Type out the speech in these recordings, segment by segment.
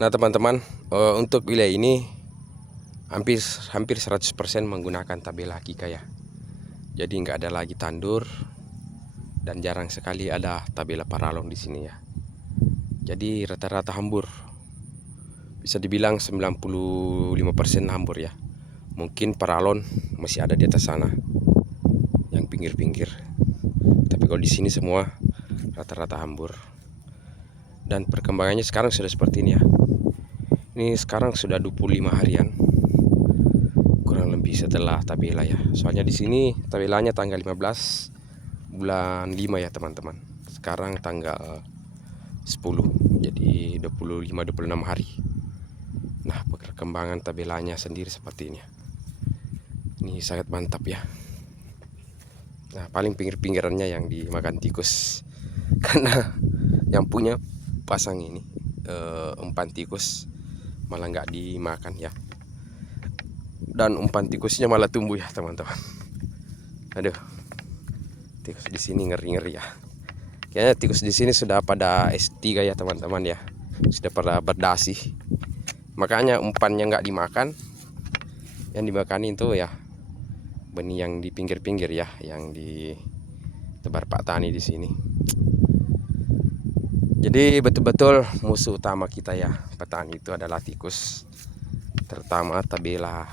Nah teman-teman, untuk wilayah ini hampir 100% menggunakan tabela Hakika ya. Jadi nggak ada lagi tandur dan jarang sekali ada tabela paralon di sini ya. Jadi rata-rata hambur. Bisa dibilang 95% hambur ya. Mungkin paralon masih ada di atas sana yang pinggir-pinggir. Tapi kalau di sini semua rata-rata hambur. Dan perkembangannya sekarang sudah seperti ini ya. Ini sekarang sudah 25 harian kurang lebih setelah tabela ya. Soalnya di sini tabelanya tanggal 15 bulan 5 ya teman-teman. Sekarang tanggal 10. Jadi 25-26 hari. Nah, perkembangan tabelanya sendiri seperti ini. Ini sangat mantap ya. Nah, paling pinggir-pinggirannya yang dimakan tikus. Karena yang punya pasang ini umpan tikus malah nggak dimakan ya, dan umpan tikusnya malah tumbuh ya teman-teman. Aduh, tikus di sini ngeri-ngeri ya. Kayaknya tikus di sini sudah pada S3 ya teman-teman ya, sudah pada berdasi. Makanya umpannya nggak dimakan, yang dimakan itu ya benih yang di pinggir-pinggir ya, yang di tebar Pak Tani di sini. Jadi betul-betul musuh utama kita ya petani itu adalah tikus, terutama tabela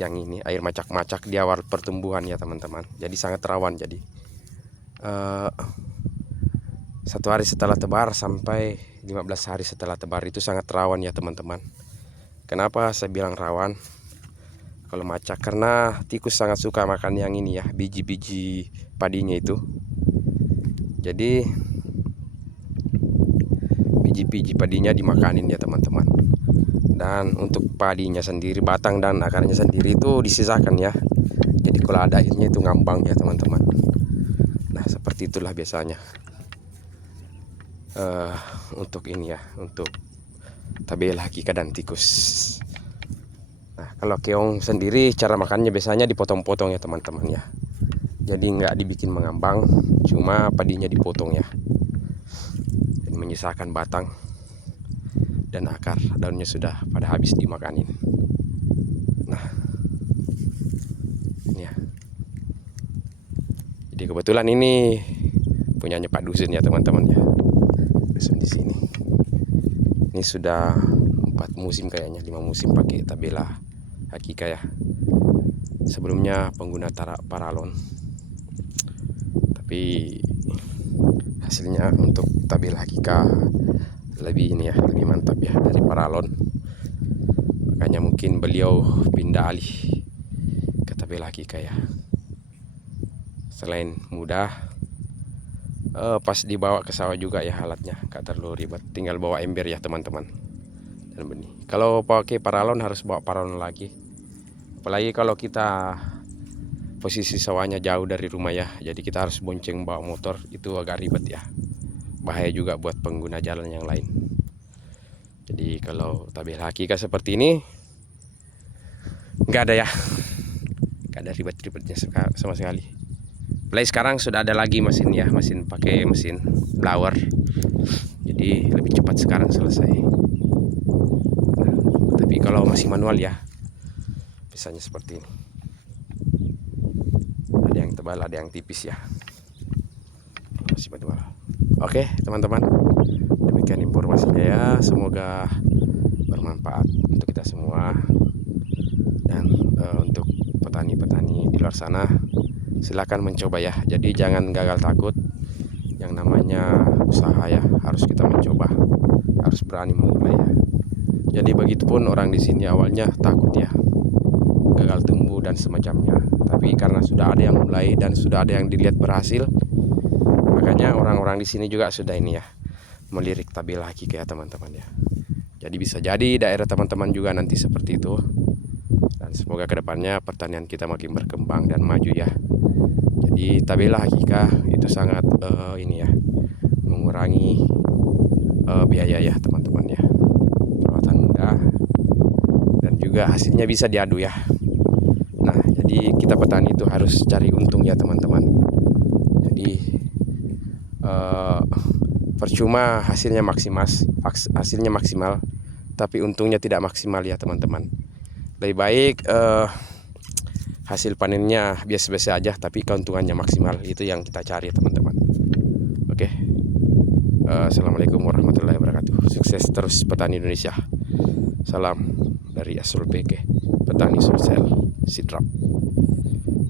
yang ini, air macak-macak di awal pertumbuhan ya teman-teman. Jadi sangat rawan. Jadi 1 hari setelah tebar sampai 15 hari setelah tebar itu sangat rawan ya teman-teman. Kenapa saya bilang rawan kalau macak? Karena tikus sangat suka makan yang ini ya, biji-biji padinya itu. Jadi biji-biji padinya dimakanin ya teman-teman. Dan untuk padinya sendiri, batang dan akarnya sendiri itu disisakan ya. Jadi kalau ada airnya itu ngambang ya teman-teman. Nah seperti itulah biasanya untuk ini ya, untuk tabela Hakika dan tikus. Nah kalau keong sendiri cara makannya biasanya dipotong-potong ya teman-teman ya. Jadi nggak dibikin mengambang, cuma padinya dipotong ya, menyisakan batang dan akar, daunnya sudah pada habis dimakanin. Nah ini ya. Jadi kebetulan ini punyanya Pak Dusun ya teman-teman ya, dusun di sini. Ini sudah 4 musim kayaknya, 5 musim pakai tabela Hakika ya. Sebelumnya pengguna paralon, tapi hasilnya untuk tabela Hakika lebih ini ya, lebih mantap ya dari paralon. Makanya mungkin beliau pindah alih ke tabela Hakika ya. Selain mudah, pas dibawa ke sawah juga ya alatnya, gak terlalu ribet. Tinggal bawa ember ya teman-teman dan benih. Kalau pakai paralon harus bawa paralon lagi, apalagi kalau kita posisi sawahnya jauh dari rumah ya. Jadi kita harus bonceng bawa motor, itu agak ribet ya, bahaya juga buat pengguna jalan yang lain. Jadi kalau tabela Hakika seperti ini nggak ada ya, nggak ada ribet-ribetnya sama sekali. Apalagi sekarang sudah ada lagi mesin ya, mesin pakai mesin blower, jadi lebih cepat sekarang selesai. Tapi kalau masih manual ya biasanya seperti ini, ada yang tebal ada yang tipis ya, masih manual. Oke teman-teman, demikian informasinya ya, semoga bermanfaat untuk kita semua. Dan untuk petani-petani di luar sana, silakan mencoba ya. Jadi jangan gagal takut, yang namanya usaha ya harus kita mencoba, harus berani memulai ya. Jadi begitupun orang di sini awalnya takut ya, gagal tumbuh dan semacamnya, tapi karena sudah ada yang mulai dan sudah ada yang dilihat berhasil, makanya orang-orang di sini juga sudah ini ya, melirik tabela Hakika ya teman-teman ya. Jadi bisa jadi daerah teman-teman juga nanti seperti itu. Dan semoga kedepannya pertanian kita makin berkembang dan maju ya. Jadi tabela Hakika itu sangat ini ya, mengurangi biaya ya teman-teman ya. Perawatan mudah dan juga hasilnya bisa diadu ya. Nah jadi kita petani itu harus cari untung ya teman-teman. Jadi percuma hasilnya maksimal tapi untungnya tidak maksimal ya teman-teman. Lebih baik hasil panennya biasa-biasa aja tapi keuntungannya maksimal, itu yang kita cari teman-teman. Oke. Assalamualaikum warahmatullahi wabarakatuh. Sukses terus petani Indonesia. Salam dari Asrul PK, petani Sulsel Sidrap.